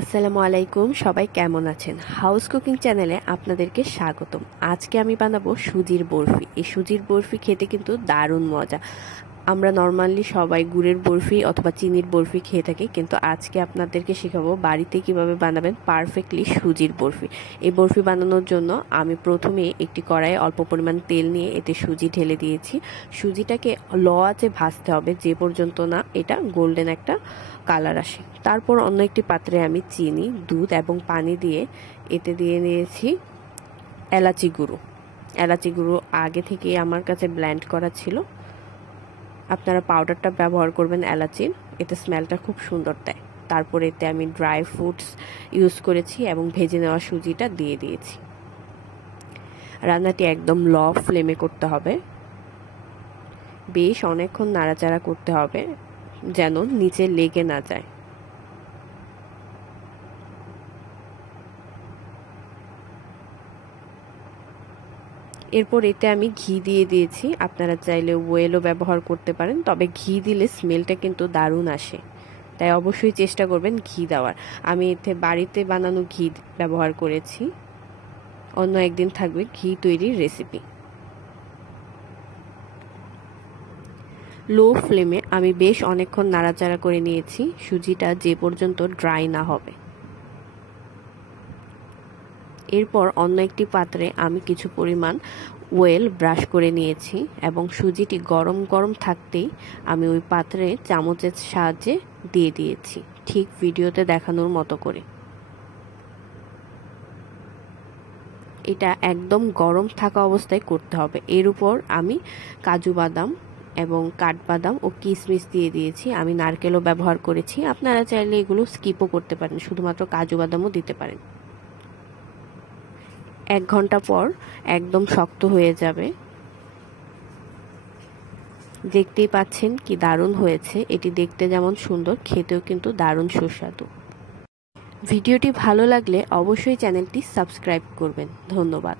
আসসালামু আলাইকুম, সবাই কেমন আছেন? হাউস কুকিং চ্যানেলে আপনাদেরকে স্বাগতম। আজকে আমি বানাবো সুজির বরফি। এই সুজির বরফি খেতে কিন্তু দারুণ মজা। আমরা নর্মালি সবাই গুড়ের বরফি অথবা চিনির বরফি খেয়ে থাকি, কিন্তু আজকে আপনাদেরকে শেখাবো বাড়িতে কিভাবে বানাবেন পারফেক্টলি সুজির বরফি। এই বরফি বানানোর জন্য আমি প্রথমে একটি কড়াইয়ে অল্প পরিমাণ তেল নিয়ে এতে সুজি ঢেলে দিয়েছি। সুজিটাকে লো আঁচে ভাজতে হবে যে পর্যন্ত না এটা গোল্ডেন একটা কালার আসে। তারপর অন্য একটি পাত্রে আমি চিনি, দুধ এবং পানি দিয়ে এতে দিয়ে নিয়েছি এলাচি গুঁড়ো। এলাচি গুঁড়ো আগে থেকে আমার কাছে ব্লেন্ড করা ছিল, আপনারা পাউডারটা ব্যবহার করবেন এলাচির, এতে স্মেলটা খুব সুন্দর দেয়। তারপর এতে আমি ড্রাই ফ্রুটস ইউজ করেছি এবং ভেজে নেওয়া সুজিটা দিয়ে দিয়েছি। রান্নাটি একদম লো ফ্লেমে করতে হবে, বেশ অনেকক্ষণ নাড়াচাড়া করতে হবে যেন নিচে লেগে না যায়। এরপর এতে আমি ঘি দিয়ে দিয়েছি, আপনারা চাইলে ওয়েলও ব্যবহার করতে পারেন, তবে ঘি দিলে স্মেলটা কিন্তু দারুণ আসে, তাই অবশ্যই চেষ্টা করবেন ঘি দেওয়ার। আমি এতে বাড়িতে বানানো ঘি ব্যবহার করেছি, অন্য একদিন থাকবে ঘি তৈরির রেসিপি। লো ফ্লেমে আমি বেশ অনেকক্ষণ নাড়াচাড়া করে নিয়েছি, সুজিটা যে পর্যন্ত ড্রাই না হবে। এরপর অন্য একটি পাত্রে আমি কিছু পরিমাণ ওয়েল ব্রাশ করে নিয়েছি এবং সুজিটি গরম গরম থাকতেই আমি ওই পাত্রে চামচের সাহায্যে দিয়ে দিয়েছি, ঠিক ভিডিওতে দেখানোর মতো করে। এটা একদম গরম থাকা অবস্থায় করতে হবে। এর উপর আমি কাজু বাদাম এবং কাঠবাদাম ও কিশমিশ দিয়ে দিয়েছি। আমি নারকেলও ব্যবহার করেছি, আপনারা চাইলে এগুলো স্কিপও করতে পারেন, শুধুমাত্র কাজু বাদামও দিতে পারেন। 1 ঘন্টা পর একদম শক্ত হয়ে যাবে, দেখতেই পাচ্ছেন কি দারুণ হয়েছে। এটি দেখতে যেমন সুন্দর, খেতেও কিন্তু দারুণ সুস্বাদু। ভিডিওটি ভালো লাগলে অবশ্যই চ্যানেলটি সাবস্ক্রাইব করবেন। ধন্যবাদ।